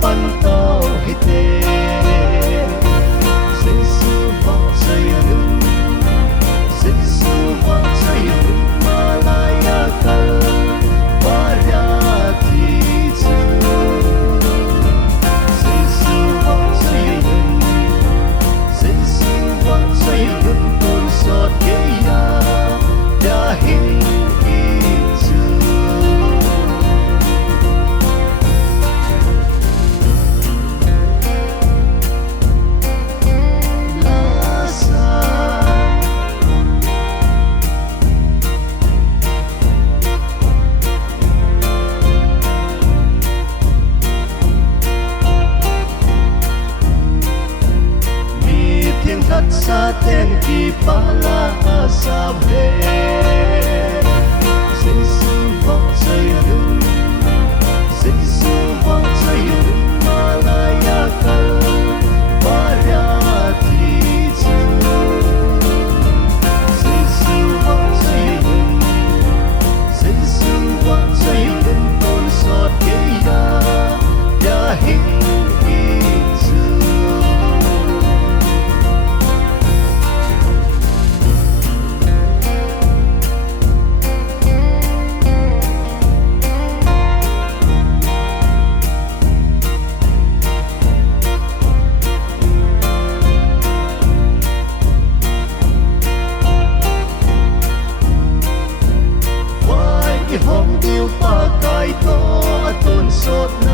奔到起地，谁是我最远？谁是我最远？马拉雅克瓦拉提子，谁是我最远？谁是我最远？不说给呀呀hin itu。Sa ten ki pala sa ve谁是我最远？谁是我最远？马拉雅克瓦拉提子，谁是我最远？谁是我最远？不说给呀呀hin itu。红雕花街多一段索那